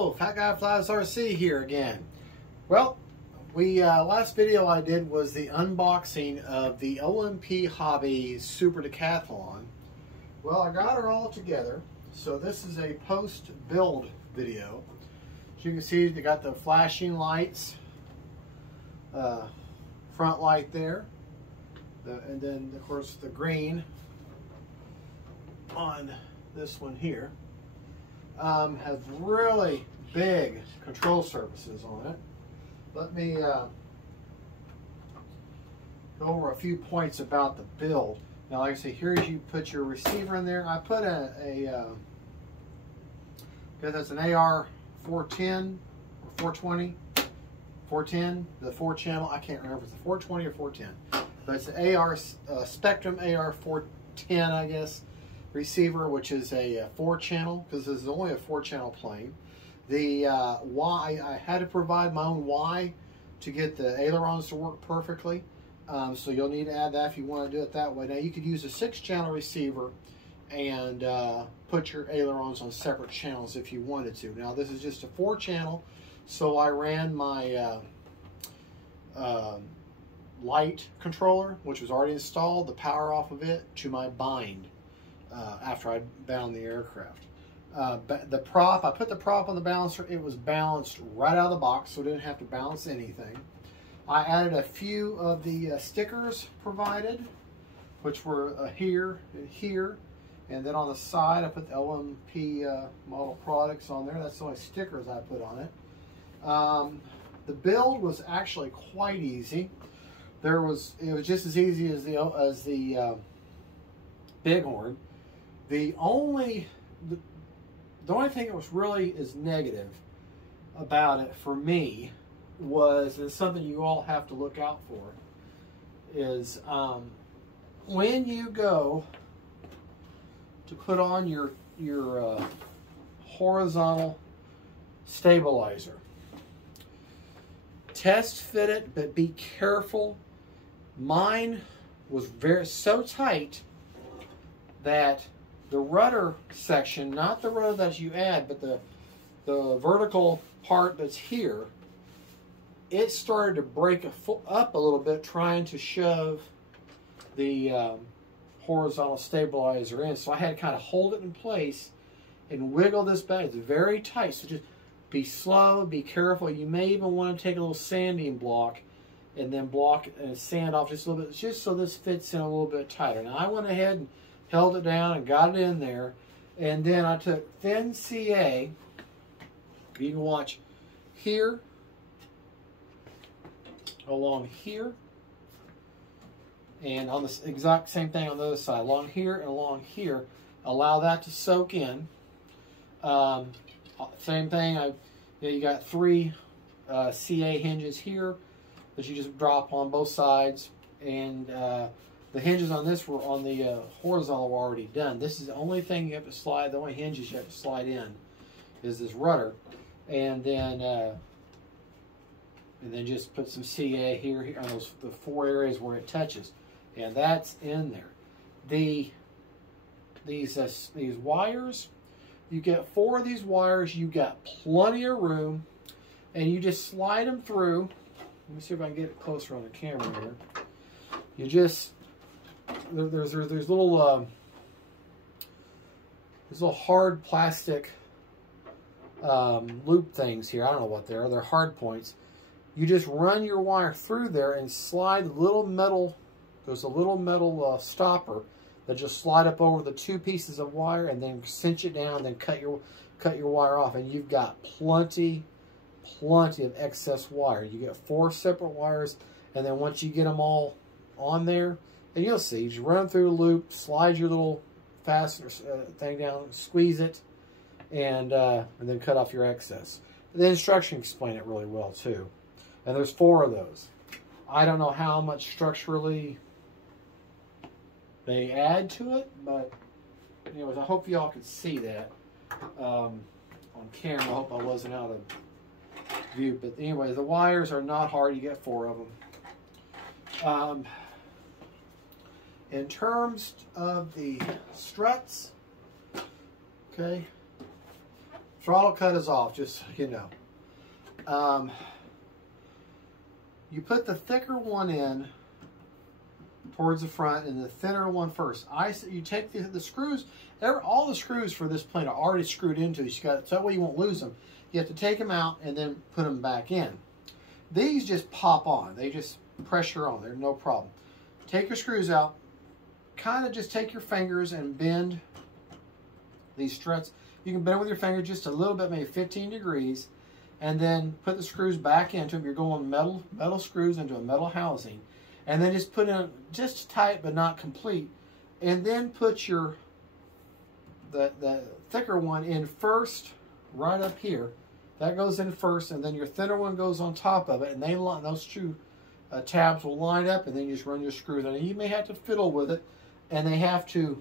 Hello, Fat Guy Flies RC here again. Well, last video I did was the unboxing of the OMP Hobby Super Decathlon. Well, I got her all together, so this is a post-build video. As you can see, they got the flashing lights, front light there, and then of course the green on this one here. Has really big control surfaces on it. Let me go over a few points about the build. Now, like I say, here's you put your receiver in there. I put that's an AR 410 or 420, 410, the 4-channel. I can't remember if it's a 420 or 410, but it's an AR Spectrum AR 410, I guess, receiver, which is a 4-channel, because this is only a 4-channel plane. The Y, I had to provide my own Y to get the ailerons to work perfectly, so you'll need to add that if you want to do it that way. Now, you could use a 6-channel receiver and put your ailerons on separate channels if you wanted to. Now, this is just a 4-channel, so I ran my light controller, which was already installed, the power off of it, to my bind. After I bound the aircraft. The prop, I put the prop on the balancer. It was balanced right out of the box, so it didn't have to balance anything. I added a few of the stickers provided, which were here and here, and then on the side I put the OMP model products on there. That's the only stickers I put on it. The build was actually quite easy. It was just as easy as the Bighorn. The only thing that was really is negative about it for me was, and it's something you all have to look out for, is when you go to put on your horizontal stabilizer, test fit it, but be careful. Mine was so tight that the rudder section, not the rudder that you add, but the vertical part that's here, it started to break up a little bit trying to shove the horizontal stabilizer in. So I had to kind of hold it in place and wiggle this back. It's very tight, so just be slow, be careful. You may even want to take a little sanding block and then block and sand off just a little bit, just so this fits in a little bit tighter. Now, I went ahead and held it down and got it in there, and then I took thin CA. You can watch here, along here, and on the exact same thing on the other side, along here and along here. Allow that to soak in. Same thing. You got 3 CA hinges here that you just drop on both sides, and the hinges on this were on the horizontal were already done. This is the only thing you have to slide. The only hinges you have to slide in is this rudder, and then just put some CA here on the 4 areas where it touches, and that's in there. These wires, you get 4 of these wires. You got plenty of room, and you just slide them through. Let me see if I can get it closer on the camera here. You just there's little hard plastic loop things here. I don't know what they are. They're hard points. You just run your wire through there and slide the little metal. There's a little metal stopper that just slide up over the 2 pieces of wire, and then cinch it down, and then cut your wire off, and you've got plenty of excess wire. You get 4 separate wires, and then once you get them all on there, and you'll see, just run through the loop, slide your little fastener thing down, squeeze it, and then cut off your excess. The instructions explain it really well too. And there's 4 of those. I don't know how much structurally they add to it, but anyways, I hope y'all could see that on camera. I hope I wasn't out of view. But anyway, the wires are not hard. You get 4 of them. In terms of the struts, okay, Throttle cut is off, just so you know. You put the thicker one in towards the front and the thinner one first. You take the screws, all the screws for this plane are already screwed into it. So that way you won't lose them. You have to take them out and then put them back in. These just pop on. They just pressure on. They're no problem. Take your screws out. Kind of just take your fingers and bend these struts. You can bend with your finger just a little bit, maybe 15 degrees, and then put the screws back into them. You're going metal screws into a metal housing, and then just put in just tight but not complete, and then put the thicker one in first, right up here. That goes in first, and then your thinner one goes on top of it, and those two tabs will line up, and then you just run your screws on it. You may have to fiddle with it, and they have to,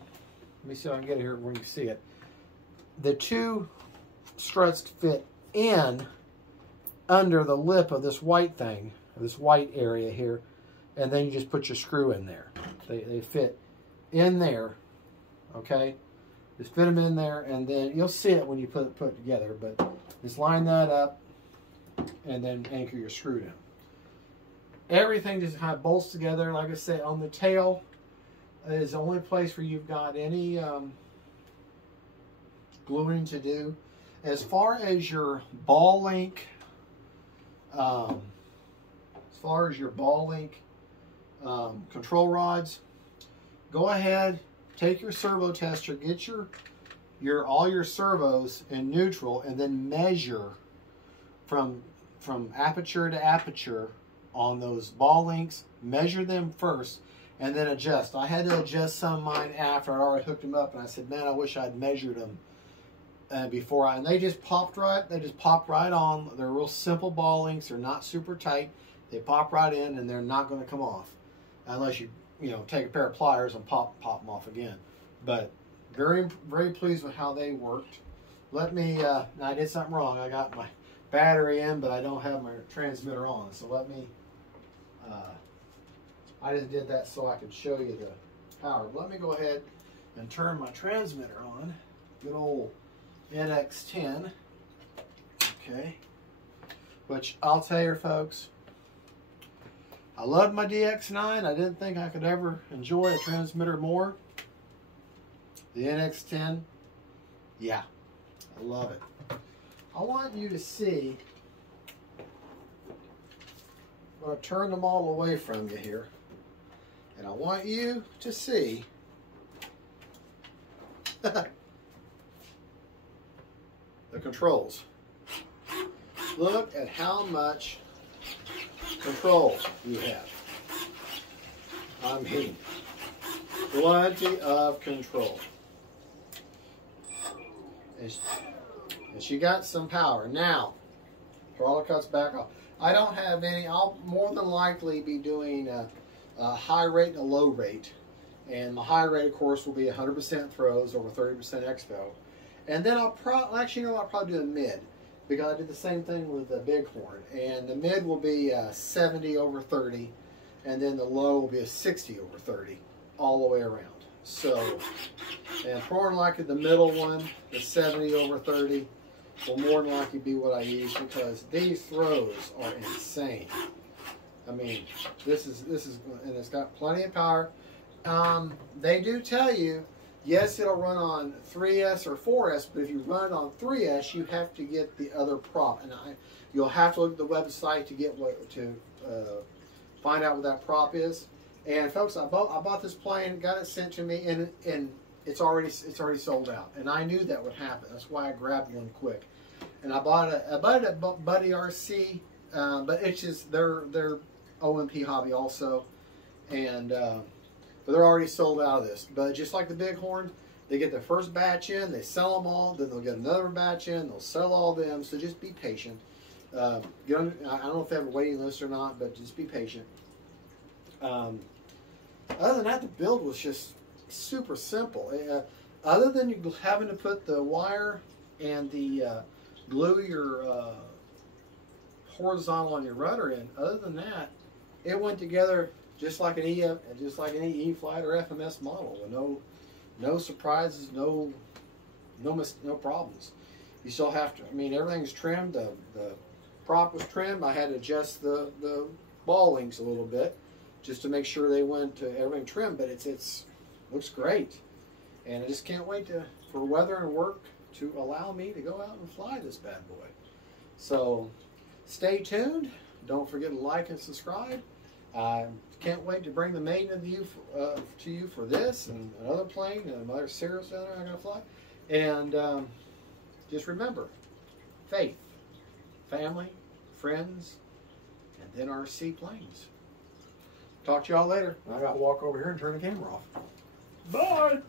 let me see if I can get it here where you see it. The two struts fit in under the lip of this white thing, this white area here, and then you just put your screw in there. They fit in there, okay? Just fit them in there, and then you'll see it when you put it together, but just line that up and then anchor your screw down. Everything just kind of bolts together. Like I said, on the tail is the only place where you've got any gluing to do. As far as your ball link, control rods, go ahead, take your servo tester, get all your servos in neutral, and then measure from aperture to aperture on those ball links. Measure them first and then adjust. I had to adjust some of mine after I'd already hooked them up, and I said, man, I wish I'd measured them before and they just popped right on. They're real simple ball links. They're not super tight. They pop right in, and they're not going to come off unless you take a pair of pliers and pop them off again. But very, very pleased with how they worked. Let me, now I did something wrong. I got my battery in, but I don't have my transmitter on. So let me, I just did that so I could show you the power. But let me go ahead and turn my transmitter on. Good old NX10. Okay. Which I'll tell you, folks, I love my DX9. I didn't think I could ever enjoy a transmitter more. The NX10, yeah, I love it. I want you to see, I'm going to turn them all away from you here, and I want you to see the controls. Look at how much control you have. I mean, plenty of control. And she got some power. Now, throttle cuts back off. I don't have any. I'll more than likely be doing a high rate and a low rate. And my high rate, of course, will be 100% throws over 30% expo. And then I'll probably do a mid, because I did the same thing with the Bighorn. And the mid will be 70 over 30, and then the low will be a 60 over 30, all the way around. So, and more than likely the middle one, the 70 over 30, will more than likely be what I use, because these throws are insane. I mean, this is, and it's got plenty of power. They do tell you, yes, it'll run on 3S or 4S, but if you run it on 3S, you have to get the other prop, and you'll have to look at the website to get find out what that prop is. And folks, I bought this plane, got it sent to me, and it's already sold out. And I knew that would happen. That's why I grabbed one quick. And I bought it at Buddy RC, but it's just they're OMP Hobby also, and but they're already sold out of this. But just like the Bighorn, they get their first batch in, they sell them all, then they'll get another batch in, they'll sell all of them. So just be patient. I don't know if they have a waiting list or not, but just be patient. Other than that, the build was just super simple. Other than you having to put the wire and the glue your horizontal on your rudder in, other than that, it went together just like an E-flat or FMS model with no surprises, no problems. You still have to, I mean, everything's trimmed. The prop was trimmed. I had to adjust the ball links a little bit just to make sure they went to everything trimmed, but it's looks great. And I just can't wait for weather and work to allow me to go out and fly this bad boy. So stay tuned. Don't forget to like and subscribe. I can't wait to bring the maiden of you to you for this and another plane and another Cirrus down there I'm going to fly. And just remember, faith, family, friends, and then our seaplanes. Talk to y'all later. I got to walk over here and turn the camera off. Bye.